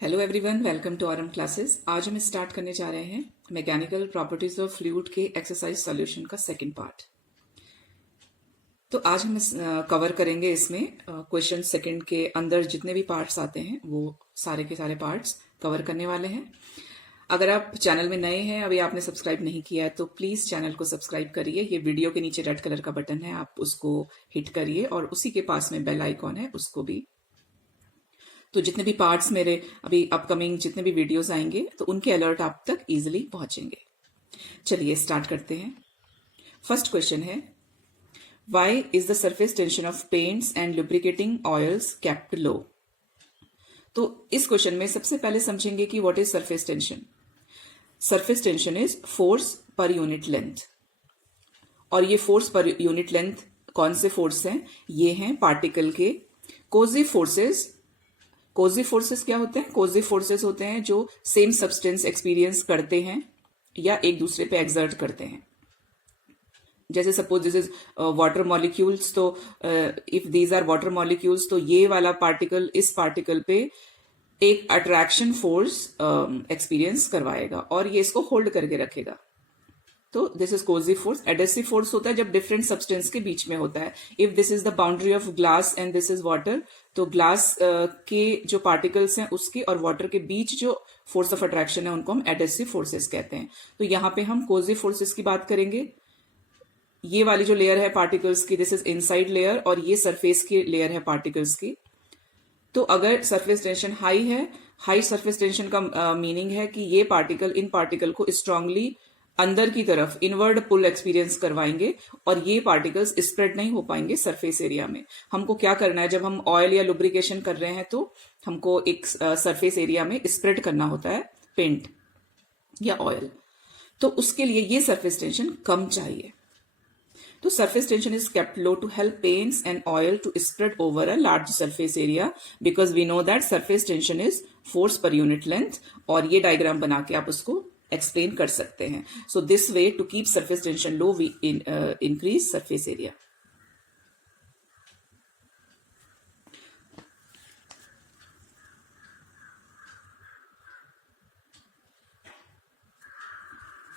Hello everyone, welcome to RM classes. आज हम start करने जा रहे हैं मैकेनिकल प्रॉपर्टीज ऑफ फ्लूइड के एक्सरसाइज सॉल्यूशन का सेकंड पार्ट। तो आज हम कवर करेंगे इसमें क्वेश्चन सेकंड के अंदर जितने भी पार्ट्स आते हैं वो सारे के सारे पार्ट्स कवर करने वाले हैं। अगर आप चैनल में नए हैं, अभी आपने सब्सक्राइब नहीं किया है, तो प्लीज चैनल को सब्सक्राइब करिए। ये वीडियो के नीचे रेड कलर का बटन है, आप उसको हिट करिए और उसी के पास में बेल आइकॉन है, उसको भी। तो जितने भी पार्ट्स मेरे अभी अपकमिंग जितने भी वीडियोस आएंगे तो उनके अलर्ट आप तक इजीली पहुंचेंगे। चलिए स्टार्ट करते हैं। फर्स्ट क्वेश्चन है, why is the surface tension of paints and lubricating oils kept low. तो इस क्वेश्चन में सबसे पहले समझेंगे कि what is surface tension. Surface tension is force पर यूनिट लेंथ, और ये फोर्स पर यूनिट लेंथ कौन से फोर्स हैं? ये हैं पार्टिकल के कोजी फोर्सेस। कोजी फोर्सेस क्या होते हैं? कोजी फोर्सेस होते हैं जो सेम सब्सटेंस एक्सपीरियंस करते हैं या एक दूसरे पे एक्सर्ट करते हैं। जैसे suppose this is water molecules, तो if these are water molecules, तो ये वाला पार्टिकल इस पार्टिकल पे एक अट्रैक्शन फोर्स एक्सपीरियंस करवाएगा और ये इसको होल्ड करके रखेगा। तो this is cohesive force. Adhesive force होता है जब डिफरेंट सब्सटेंस के बीच में होता है। If this is the boundary of glass and this is water, तो ग्लास के जो पार्टिकल्स हैं उसके और वाटर के बीच जो फोर्स ऑफ अट्रैक्शन है उनको हम एडेसिव फोर्सेस कहते हैं। तो यहां पे हम कोजी फोर्सेस की बात करेंगे। ये वाली जो लेयर है पार्टिकल्स की, दिस इज इनसाइड लेयर, और ये सरफेस की लेयर है पार्टिकल्स की। तो अगर सरफेस टेंशन हाई है, हाई सरफेस टेंशन का मीनिंग है कि ये पार्टिकल इन पार्टिकल को स्ट्रांगली अंदर की तरफ इनवर्ड पुल एक्सपीरियंस करवाएंगे और ये पार्टिकल्स स्प्रेड नहीं हो पाएंगे सरफेस एरिया में। हमको क्या करना है, जब हम ऑयल या लुब्रिकेशन कर रहे हैं तो हमको एक सरफेस एरिया में स्प्रेड करना होता है पेंट या ऑयल, तो उसके लिए ये सरफेस टेंशन कम चाहिए। तो surface tension is kept low to help paints and oil to spread over a large surface area, because we know that surface tension is force पर यूनिट लेंथ। और ये डायग्राम बना के आप उसको एक्सप्लेन कर सकते हैं। So this way to keep surface tension low we increase surface area.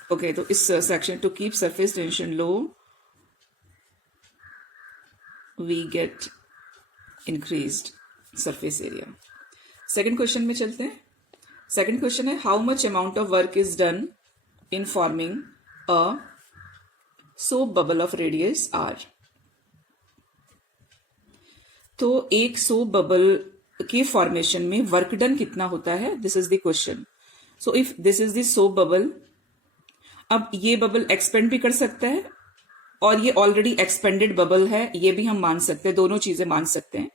Okay, तो इस section to keep surface tension low we get increased surface area. Second question में चलते हैं। सेकेंड क्वेश्चन है, how much amount of work is done in forming a soap bubble of radius R. तो एक soap bubble के formation में work done कितना होता है? This is the question. So if this is the soap bubble, अब ये bubble expand भी कर सकता है और ये ऑलरेडी एक्सपेंडेड बबल है, ये भी हम मान सकते हैं, दोनों चीजें मान सकते हैं।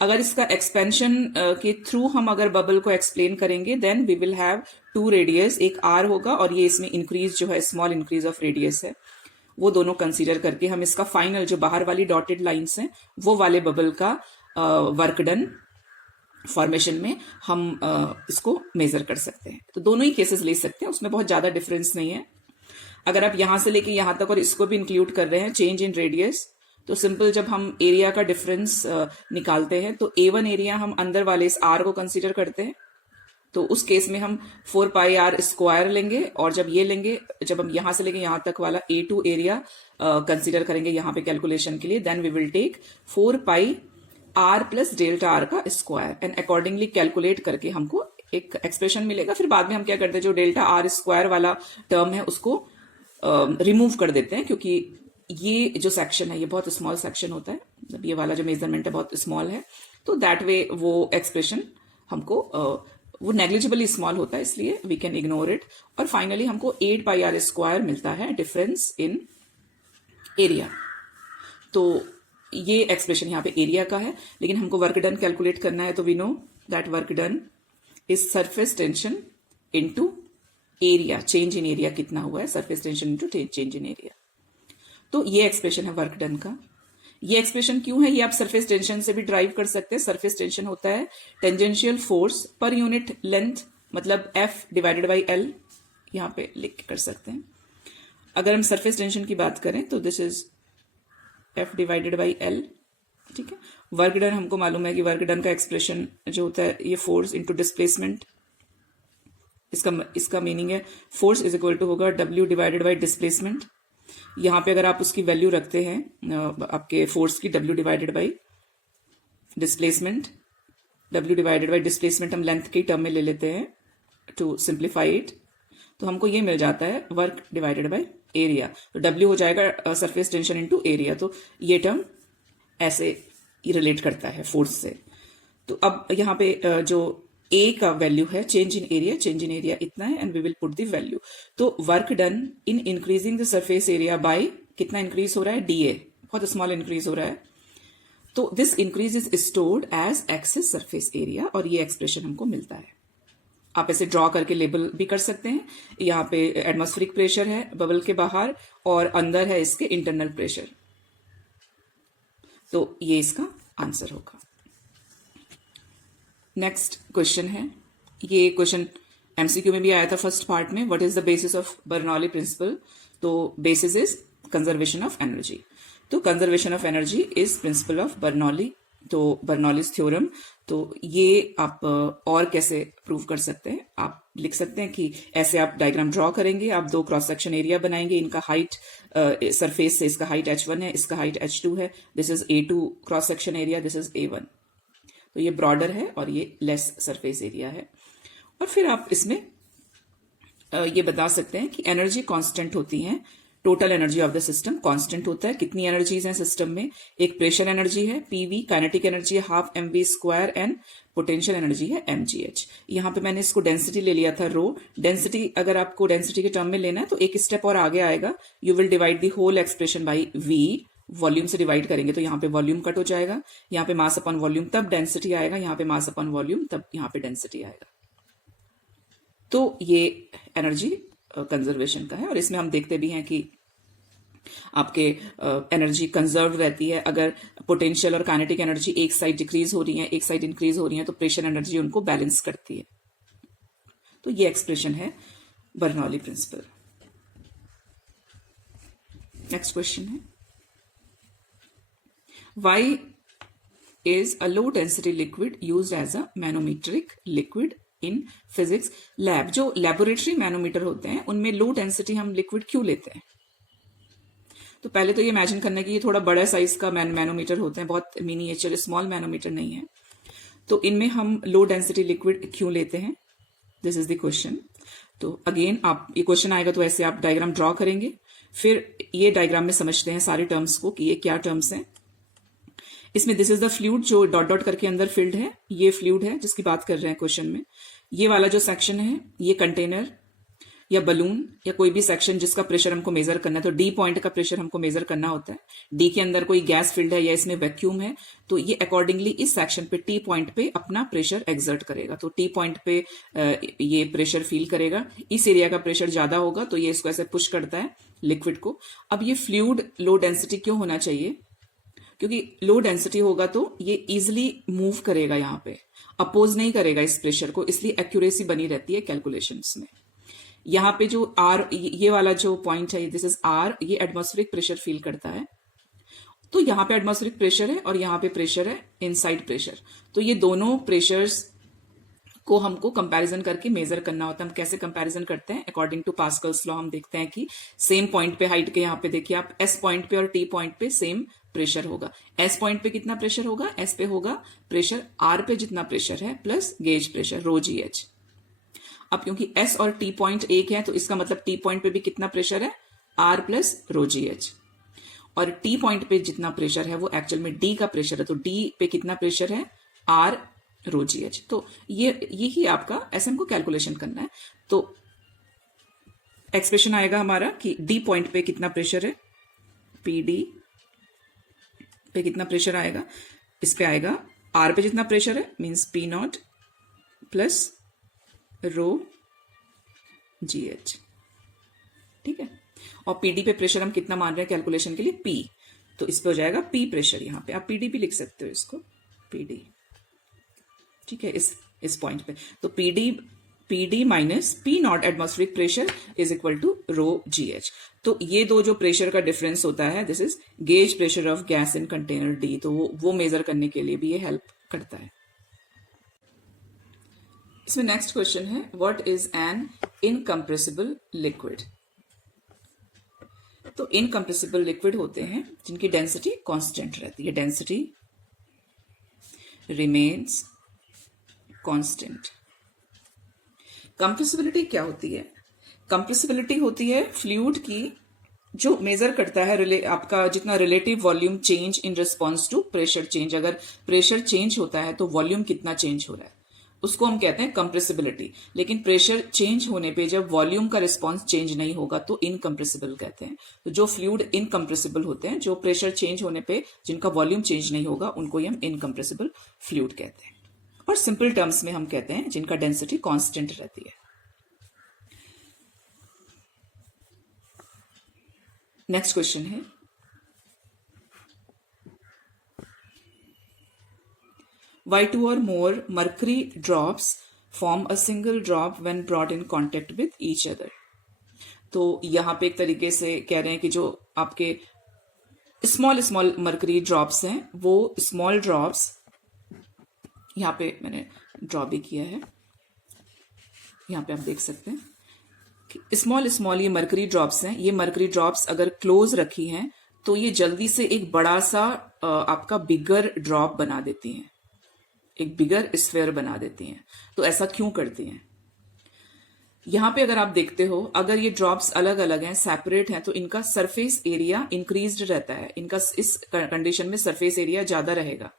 अगर इसका एक्सपेंशन के थ्रू हम अगर बबल को एक्सप्लेन करेंगे, then we will have two radius, एक आर होगा और ये इसमें इंक्रीज जो है स्मॉल इंक्रीज ऑफ रेडियस है, वो दोनों कंसीडर करके हम इसका फाइनल जो बाहर वाली डॉटेड लाइंस हैं वो वाले बबल का वर्क डन फॉर्मेशन में हम इसको मेजर कर सकते हैं। तो दोनों ही केसेस ले सकते हैं, उसमें बहुत ज्यादा डिफरेंस नहीं है। अगर आप यहां से लेके यहां तक और इसको भी इंक्लूड कर रहे हैं, चेंज इन रेडियस, तो सिंपल जब हम एरिया का डिफरेंस निकालते हैं तो A1 एरिया हम अंदर वाले इस R को कंसीडर करते हैं। तो उस केस में हम 4 पाई आर स्क्वायर लेंगे, और जब ये लेंगे, जब हम यहां से लेके यहां तक वाला A2 एरिया कंसीडर करेंगे यहां पे कैलकुलेशन के लिए, then we will take 4 pi R plus delta R का स्क्वायर एंड अकॉर्डिंगली कैलकुलेट करके हमको एक एक्सप्रेशन मिलेगा। फिर बाद में हम क्या करते हैं, जो डेल्टा आर स्क्वायर वाला टर्म है उसको रिमूव कर देते हैं, क्योंकि ये जो सेक्शन है ये बहुत स्मॉल सेक्शन होता है, मतलब ये वाला जो मेजरमेंट है बहुत स्मॉल है, तो दैट वे वो एक्सप्रेशन हमको वो नेग्लिजिबली स्मॉल होता है, इसलिए वी कैन इग्नोर इट। और फाइनली हमको 8 पाई आर स्क्वायर मिलता है डिफरेंस इन एरिया। तो ये एक्सप्रेशन यहाँ पे एरिया का है, लेकिन हमको वर्क डन कैलकुलेट करना है, तो we know that work done is surface tension into area, change in area कितना हुआ है, surface tension into change in area. तो ये एक्सप्रेशन है वर्क डन का। ये एक्सप्रेशन क्यों है, ये आप सरफेस टेंशन से भी ड्राइव कर सकते हैं। सरफेस टेंशन होता है टेंजेंशियल फोर्स पर यूनिट लेंथ, मतलब F डिवाइडेड बाई L, यहां पे लिख कर सकते हैं। अगर हम सरफेस टेंशन की बात करें तो this is F divided by L ठीक है। वर्क डन हमको मालूम है कि वर्क डन का एक्सप्रेशन जो होता है ये फोर्स इंटू डिस्प्लेसमेंट, इसका मीनिंग है फोर्स इज इक्वल टू होगा W डिवाइडेड बाई डिस्प्लेसमेंट। यहाँ पे अगर आप उसकी वैल्यू रखते हैं आपके फोर्स की W divided by displacement, W divided by displacement हम लेंथ की टर्म में ले लेते हैं टू सिंप्लीफाई इट, तो हमको ये मिल जाता है वर्क डिवाइडेड बाई एरिया। तो W हो जाएगा सरफेस टेंशन इनटू एरिया, तो ये टर्म ऐसे रिलेट करता है फोर्स से। तो अब यहाँ पे जो A का वैल्यू है चेंज इन एरिया इतना है and we will put the value. तो work done in increasing the surface area by कितना इंक्रीज हो रहा है, DA, बहुत स्मॉल इंक्रीज हो रहा है। तो this increase is stored as excess surface area, और ये एक्सप्रेशन हमको मिलता है। आप ऐसे ड्रॉ करके लेबल भी कर सकते हैं। यहाँ पे एटमॉस्फेरिक प्रेशर है बबल के बाहर और अंदर है इसके इंटरनल प्रेशर, तो ये इसका आंसर होगा। नेक्स्ट क्वेश्चन है, ये क्वेश्चन MCQ में भी आया था फर्स्ट पार्ट में। What is the basis of Bernoulli principle? तो basis is conservation of energy. तो conservation of energy is principle of Bernoulli, तो बर्नौलीज थ्योरम। तो ये आप और कैसे प्रूव कर सकते हैं? आप लिख सकते हैं कि ऐसे आप डायग्राम ड्रॉ करेंगे, आप दो क्रॉस सेक्शन एरिया बनाएंगे, इनका हाइट सरफेस से इसका हाइट H1 है, इसका हाइट H2 है, this is A2 cross section area, this is A1। तो ये ब्रॉडर है और ये लेस सरफेस एरिया है। और फिर आप इसमें ये बता सकते हैं कि एनर्जी कांस्टेंट होती है, total energy of the system constant होता है। कितनी एनर्जीज हैं सिस्टम में? एक प्रेशर एनर्जी है PV, काइनेटिक एनर्जी है half mv square and potential energy है mgh। यहाँ पे मैंने इसको डेंसिटी ले लिया था रो। डेंसिटी अगर आपको डेंसिटी के टर्म में लेना है तो एक स्टेप और आगे आएगा, you will divide the whole expression by V, volume से डिवाइड करेंगे तो यहाँ पे वॉल्यूम कट हो जाएगा, यहाँ पे मास अपॉन वॉल्यूम तब डेंसिटी आएगा, यहाँ पे मास अपॉन वॉल्यूम तब यहाँ पे डेंसिटी आएगा। तो ये एनर्जी कंजर्वेशन का है, और इसमें हम देखते भी हैं कि आपके एनर्जी कंजर्व रहती है। अगर पोटेंशियल और काइनेटिक एनर्जी एक साइड डिक्रीज हो रही है, एक साइड इंक्रीज हो रही है, तो प्रेशर एनर्जी उनको बैलेंस करती है। तो ये एक्सप्रेशन है बर्नौली प्रिंसिपल। नेक्स्ट क्वेश्चन है, why is a low density liquid used as a manometric liquid in physics lab? जो लेबोरेटरी मैनोमीटर होते हैं उनमें लो डेंसिटी हम लिक्विड क्यों लेते हैं? तो पहले तो ये इमेजिन करना कि ये थोड़ा बड़ा साइज का मैनोमीटर होते हैं, बहुत मिनिएचर स्मॉल मैनोमीटर नहीं है। तो इनमें हम लो डेंसिटी लिक्विड क्यों लेते हैं? This is the question. तो अगेन आप ये क्वेश्चन आएगा तो ऐसे आप डायग्राम ड्रॉ करेंगे, फिर ये डायग्राम में समझते हैं सारे टर्म्स को कि ये क्या टर्म्स हैं। इसमें दिस इज द फ्लूइड जो डॉट डॉट करके अंदर फिल्ड है, ये फ्लूइड है जिसकी बात कर रहे हैं क्वेश्चन में। ये वाला जो सेक्शन है ये कंटेनर या बलून या कोई भी सेक्शन जिसका प्रेशर हमको मेजर करना है, तो D पॉइंट का प्रेशर हमको मेजर करना होता है। D के अंदर कोई गैस फील्ड है या इसमें वैक्यूम है, तो ये अकॉर्डिंगली इस सेक्शन पे T पॉइंट पे अपना प्रेशर एक्सर्ट करेगा। तो T पॉइंट पे ये प्रेशर फील करेगा, इस एरिया का प्रेशर ज्यादा होगा तो ये इसको ऐसे पुश करता है लिक्विड को। अब ये फ्लूइड लो डेंसिटी क्यों होना चाहिए? क्योंकि लो डेंसिटी होगा तो ये इजिली मूव करेगा, यहाँ पे अपोज नहीं करेगा इस प्रेशर को, इसलिए एक्यूरेसी बनी रहती है कैलकुलेशंस में। यहाँ पे जो R, ये वाला जो पॉइंट है दिस इज R, ये एटमॉस्फेरिक प्रेशर फील करता है। तो यहाँ पे एटमॉस्फेरिक प्रेशर है और यहाँ पे प्रेशर है इनसाइड प्रेशर। तो ये दोनों प्रेशर्स को हमको कंपैरिजन करके मेजर करना होता है। हम कैसे कंपैरिजन करते हैं? अकॉर्डिंग टू पास्कल्स लॉ हम देखते हैं कि सेम पॉइंट पे हाइट के यहाँ पे देखिए आप S पॉइंट पे और T पॉइंट पे सेम प्रेशर होगा। S पॉइंट पे कितना प्रेशर होगा? S पे होगा प्रेशर R पे जितना प्रेशर है प्लस गेज प्रेशर रो GH। अब क्योंकि S और T पॉइंट एक है तो इसका मतलब T पॉइंट पे भी कितना प्रेशर है? R प्लस रो GH। और T पॉइंट पे जितना प्रेशर है वो एक्चुअल में D का प्रेशर है, तो D पे कितना प्रेशर है? R रो GH। तो यही आपका SM को कैलकुलेशन करना है। तो एक्सप्रेशन आएगा हमारा कि D पॉइंट पे कितना प्रेशर है, PD पे कितना प्रेशर आएगा, इस पे आएगा R पे जितना प्रेशर है मींस P0 प्लस रो GH। ठीक है, और PD पे प्रेशर हम कितना मान रहे हैं कैलकुलेशन के लिए? P, तो इस पे हो जाएगा P प्रेशर। यहाँ पे आप PD भी लिख सकते हो इसको, PD। ठीक है, इस पॉइंट पे तो PD PD minus P naught atmospheric pressure is equal to rho GH। तो ये दो जो प्रेशर का डिफरेंस होता है, this is gauge pressure of gas in container D। तो वो मेजर करने के लिए भी ये हेल्प करता है। इसमें नेक्स्ट क्वेश्चन है, what is an incompressible liquid. तो इनकम्प्रेसिबल लिक्विड होते हैं जिनकी डेंसिटी कांस्टेंट रहती है, डेंसिटी रिमेन्स कांस्टेंट। कंप्रेसिबिलिटी क्या होती है? कंप्रेसिबिलिटी होती है फ्लूइड की जो मेजर करता है आपका जितना relative volume change in response to pressure change. अगर प्रेशर चेंज होता है तो वॉल्यूम कितना चेंज हो रहा है, उसको हम कहते हैं कंप्रेसिबिलिटी। लेकिन प्रेशर चेंज होने पे जब वॉल्यूम का रिस्पॉन्स चेंज नहीं होगा तो इनकम्प्रेसिबल कहते हैं। तो जो फ्लूइड इनकम्प्रेसिबल होते हैं, जो प्रेशर चेंज होने पे जिनका वॉल्यूम चेंज नहीं होगा, उनको हम इनकम्प्रेसिबल फ्लूइड कहते हैं। और सिंपल टर्म्स में हम कहते हैं जिनका डेंसिटी कांस्टेंट रहती है। नेक्स्ट क्वेश्चन है, why two or more mercury drops form a single drop when brought in contact with each other। तो यहां पे एक तरीके से कह रहे हैं कि जो आपके स्मॉल स्मॉल मर्करी ड्रॉप्स हैं, वो स्मॉल ड्रॉप्स, यहां पे मैंने ड्रॉ भी किया है, यहां पे आप देख सकते हैं कि स्मॉल स्मॉल ये मर्करी ड्रॉप्स हैं। ये मर्करी ड्रॉप्स अगर क्लोज रखी हैं तो ये जल्दी से एक बड़ा सा आपका बिगर ड्रॉप बना देती हैं, एक बिगर स्फीयर बना देती हैं। तो ऐसा क्यों करती हैं? यहां पे अगर आप देखते हो, अगर ये ड्रॉप्स अलग अलग हैं, सेपरेट हैं, तो इनका सरफेस एरिया इंक्रीज्ड रहता है। इनका इस कंडीशन में सरफेस एरिया ज्यादा रहेगा।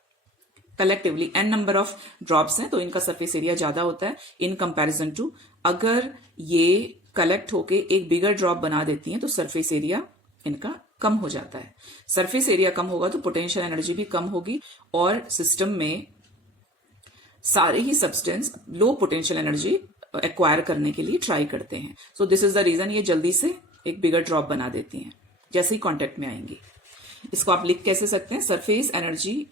Collectively N number of drops हैं तो इनका सरफेस एरिया ज्यादा होता है इन कंपैरिजन टू अगर ये कलेक्ट होके एक बिगर ड्रॉप बना देती हैं तो सरफेस एरिया इनका कम हो जाता है। सरफेस एरिया कम होगा तो पोटेंशियल एनर्जी भी कम होगी और सिस्टम में सारे ही substance low potential energy acquire करने के लिए ट्राई करते हैं। So this is the reason ये जल्दी से एक बिगर ड्रॉप बना देती हैं जैसे ही कांटेक्ट में आएंगी। इसको आप लिख कैसे सकते हैं? Surface energy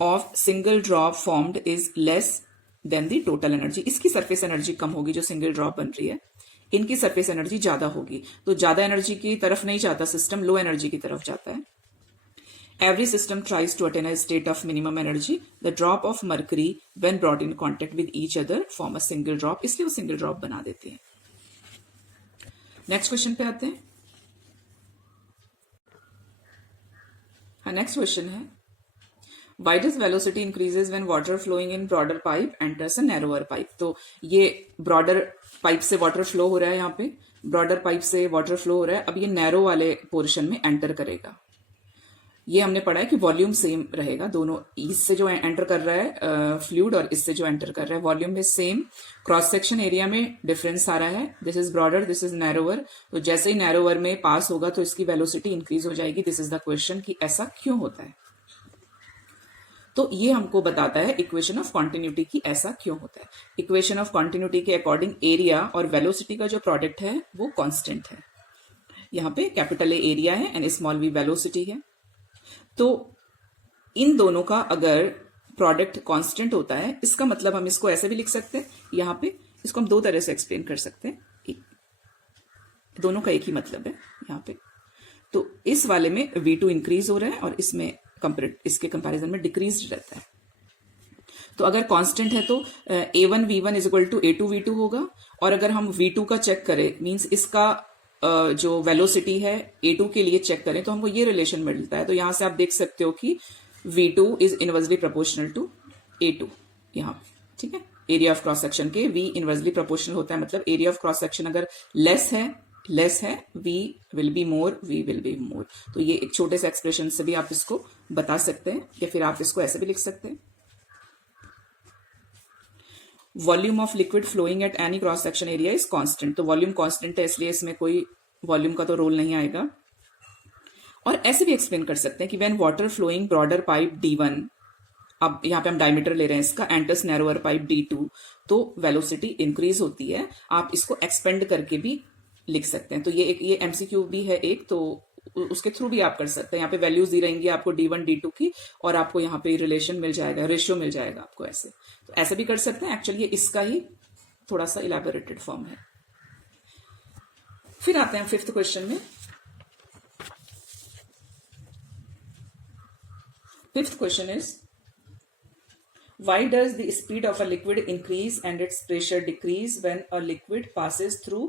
of single drop formed is less than the total energy. इसकी सरफेस एनर्जी कम होगी जो सिंगल ड्रॉप बन रही है, इनकी सरफेस एनर्जी ज्यादा होगी। तो ज्यादा एनर्जी की तरफ नहीं जाता सिस्टम, लो एनर्जी की तरफ जाता है। Every system tries to attain a state of minimum energy. The drop of mercury when brought in contact with each other form a single drop, इसलिए वो single drop बना देती है। नेक्स्ट क्वेश्चन पे आते हैं। हाँ, नेक्स्ट क्वेश्चन है, why does velocity increases when water flowing in broader pipe enters a narrower pipe। तो ये broader pipe से water flow हो रहा है, यहाँ पे broader pipe से water flow हो रहा है। अब ये narrow वाले पोर्शन में एंटर करेगा। ये हमने पढ़ा है कि वॉल्यूम सेम रहेगा, दोनों इससे जो एंटर कर रहा है फ्लूइड और इससे जो एंटर कर रहा है वॉल्यूम में सेम, क्रॉस सेक्शन एरिया में डिफरेंस आ रहा है। This is broader, this is narrower. तो जैसे ही नैरोवर में पास होगा तो इसकी वेलोसिटी इंक्रीज हो जाएगी। दिस इज द क्वेश्चन कि ऐसा क्यों होता है। तो ये हमको बताता है इक्वेशन ऑफ कॉन्टिन्यूटी की ऐसा क्यों होता है। इक्वेशन ऑफ कॉन्टिन्यूटी के अकॉर्डिंग एरिया और वेलोसिटी का जो प्रोडक्ट है वो कॉन्स्टेंट है। यहाँ पे कैपिटल ए एरिया है एंड स्मॉल वी वेलोसिटी है। तो इन दोनों का अगर प्रोडक्ट कांस्टेंट होता है, इसका मतलब हम इसको ऐसे भी लिख सकते हैं। यहां पे इसको हम दो तरह से एक्सप्लेन कर सकते हैं, दोनों का एक ही मतलब है यहां पे। तो इस वाले में V2 इंक्रीज हो रहा है और इसमें इसके कंपैरिजन में डिक्रीज रहता है। तो अगर कांस्टेंट है तो A1 V1 is equal to A2 V2 होगा। और अगर हम V2 का चेक करें, मींस इसका जो वेलोसिटी है A2 के लिए चेक करें तो हमको ये रिलेशन मिलता है। तो यहां से आप देख सकते हो कि V2 is inversely proportional to A2 यहाँ, ठीक है। एरिया ऑफ क्रॉस सेक्शन के V इनवर्सली प्रोपोर्शनल होता है, मतलब एरिया ऑफ क्रॉस सेक्शन अगर लेस है V will be more, V will be more. तो ये एक छोटे से एक्सप्रेशन से भी आप इसको बता सकते हैं, या फिर आप इसको ऐसे भी लिख सकते हैं, volume of liquid flowing at any cross section area is constant. तो वॉल्यूम कांस्टेंट है इसलिए इसमें कोई वॉल्यूम का तो रोल नहीं आएगा। और ऐसे भी एक्सप्लेन कर सकते हैं कि when water flowing broader pipe D1, अब यहाँ पे हम डायमीटर ले रहे हैं इसका, एंटर्स नैरोअर पाइप D2, तो वेलोसिटी इंक्रीज होती है। आप इसको एक्सपेंड करके भी लिख सकते हैं। तो ये MCQ भी है एक, तो उसके थ्रू भी आप कर सकते हैं। यहाँ पे वैल्यूज दी रहेंगी आपको D1 D2 की, और आपको यहाँ पे रिलेशन मिल जाएगा, रेशियो मिल जाएगा आपको। ऐसे तो ऐसे भी कर सकते हैं। एक्चुअली ये इसका ही थोड़ा सा इलेबोरेटेड फॉर्म है। फिर आते हैं 5th क्वेश्चन में। 5th question is why does the speed of a liquid increase and its pressure decrease when a liquid passes through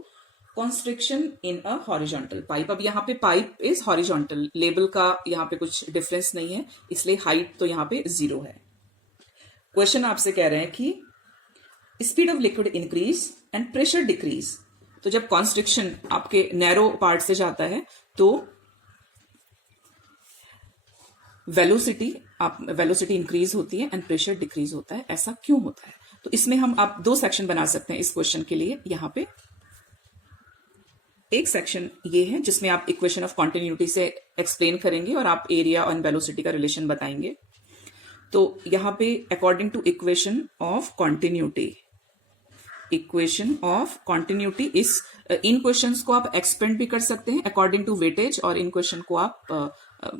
constriction in a horizontal pipe? अब यहाँ पे पाइप इज हॉरिजॉन्टल, लेबल का यहाँ पे कुछ difference नहीं है, इसलिए हाइट तो यहाँ पे 0 है। क्वेश्चन आपसे कह रहे हैं कि speed of liquid increase and pressure decrease. तो जब कॉन्स्ट्रिक्शन आपके नैरो पार्ट से जाता है तो वेलोसिटी इंक्रीज होती है एंड प्रेशर डिक्रीज होता है। ऐसा क्यों होता है? तो इसमें हम आप 2 सेक्शन बना सकते हैं इस क्वेश्चन के लिए। यहां पे एक सेक्शन ये है जिसमें आप इक्वेशन ऑफ कॉन्टिन्यूटी से एक्सप्लेन करेंगे और आप एरिया और वेलोसिटी का रिलेशन बताएंगे। तो यहां पे according to equation of continuity is in questions को आप एक्सपेंड भी कर सकते हैं अकॉर्डिंग टू वेटेज, और इन क्वेश्चन को आप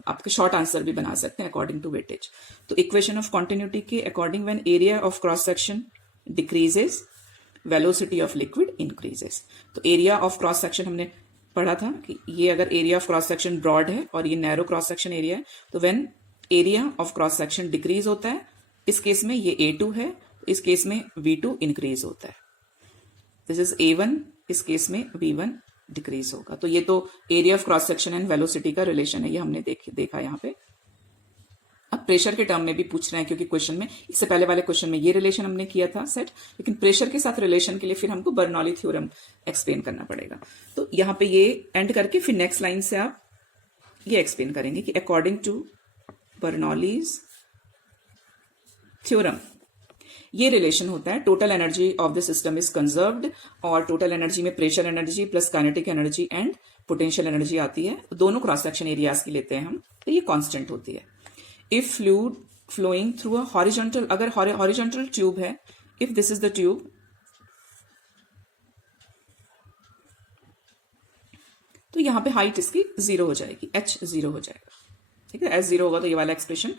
आपके शॉर्ट आंसर भी बना सकते हैं अकॉर्डिंग टू वेटेज। तो इक्वेशन ऑफ कॉन्टिन्यूटी के according when area of cross section decreases velocity of liquid increases. तो एरिया ऑफ क्रॉस सेक्शन हमने पढ़ा था कि ये अगर area of cross section broad है और ये नैरो क्रॉस सेक्शन एरिया है, तो when area of cross section decrease होता है, इस केस में ये A2 है, इस केस में V2 इंक्रीज होता है। दिस इज A1, इस केस में V1 डिक्रीज होगा। तो ये तो area of cross section and velocity का रिलेशन है, ये हमने देखा यहाँ पे। अब प्रेशर के टर्म में भी पूछ रहे हैं, क्योंकि क्वेश्चन में इससे पहले वाले क्वेश्चन में ये रिलेशन हमने किया था सेट, लेकिन प्रेशर के साथ रिलेशन के लिए फिर हमको बर्नौली थ्योरम एक्सप्लेन करना पड़ेगा। तो यहाँ पे ये एंड करके फिर नेक्स्ट लाइन से आप ये एक्सप्लेन करेंगे कि अकॉर्डिंग टू बर्नौलीज थ्योरम ये रिलेशन होता है total energy of the system is conserved, और टोटल एनर्जी में pressure energy plus kinetic energy and potential energy आती है। दोनों क्रॉस सेक्शन एरियाज की लेते हैं हम, तो ये कांस्टेंट होती है। If fluid flowing through a horizontal, अगर हॉरिजॉन्टल ट्यूब है, if this is the tube, तो यहां पे हाइट इसकी 0 हो जाएगी, h 0 हो जाएगा। ठीक है, h 0 होगा तो ये वाला एक्सप्रेशन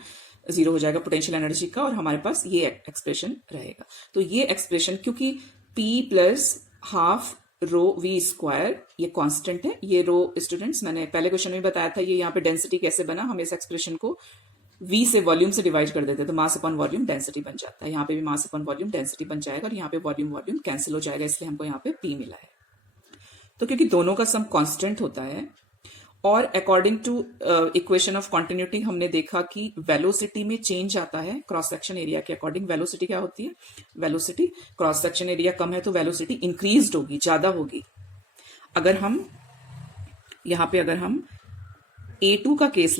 0 हो जाएगा पोटेंशियल एनर्जी का, और हमारे पास ये एक्सप्रेशन रहेगा। तो ये एक्सप्रेशन, क्योंकि P plus half rho V square ये कांस्टेंट है। ये रो स्टूडेंट्स मैंने पहले क्वेश्चन में बताया था, ये यहाँ पे डेंसिटी कैसे बना, हम इस एक्सप्रेशन को V से वॉल्यूम से डिवाइड कर देते हैं, तो मास अपॉन वॉल्यूम डेंसिटी बन जाता है। यहाँ पे भी मास अपॉन वॉल्यूम डेंसिटी बन जाएगा, और यहाँ पे वॉल्यूम कैंसिल हो जाएगा, इसलिए हमको यहाँ पे P मिला है। तो क्योंकि दोनों का सम कांस्टेंट होता है, और according to equation of continuity हमने देखा कि वेलोसिटी में चेंज आता है क्रॉस सेक्शन एरिया के अकॉर्डिंग। वेलोसिटी क्या होती है? वेलोसिटी, क्रॉस सेक्शन एरिया कम है तो वेलोसिटी इंक्रीज्ड होगी, ज्यादा होगी। अगर हम यहां पे अगर हम A2 का केस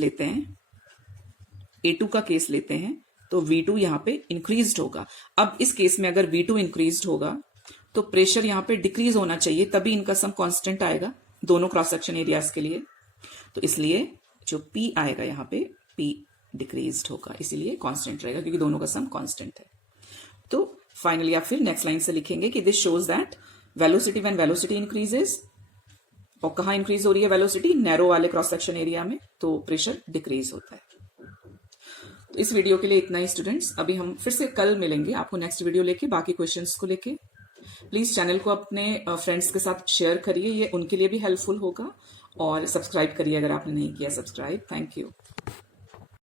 लेते हैं, तो V2 यहां पे इंक्रीज्ड होगा। अब इस केस में अगर V2 इंक्रीज्ड होगा तो प्रेशर यहां पे डिक्रीज होना चाहिए, तभी इनका सम कांस्टेंट आएगा दोनों क्रॉस सेक्शन एरियाज के लिए। तो इसलिए जो P आएगा यहाँ पे P डिक्रीज्ड होगा, इसीलिए कांस्टेंट रहेगा, क्योंकि दोनों का सम कांस्टेंट है। तो फाइनली आप फिर नेक्स्ट लाइन से लिखेंगे कि this shows that velocity when velocity increases, और कहाँ इंक्रीज हो रही है वेलोसिटी? नैरो वाले क्रॉस सेक्शन एरिया में, तो प्रेशर डिक्रीज होता है। तो इस वीडियो के लिए इतना ही स्टूडेंट्स। अभी हम फिर से कल मिलेंगे आपको नेक्स्ट वीडियो लेके, बाकी क्वेश्चंस को लेके। प्लीज चैनल को अपने फ्रेंड्स के साथ शेयर करिए, ये उनके लिए भी हेल्पफुल होगा, और सब्सक्राइब करिए अगर आपने नहीं किया सब्सक्राइब। Thank you.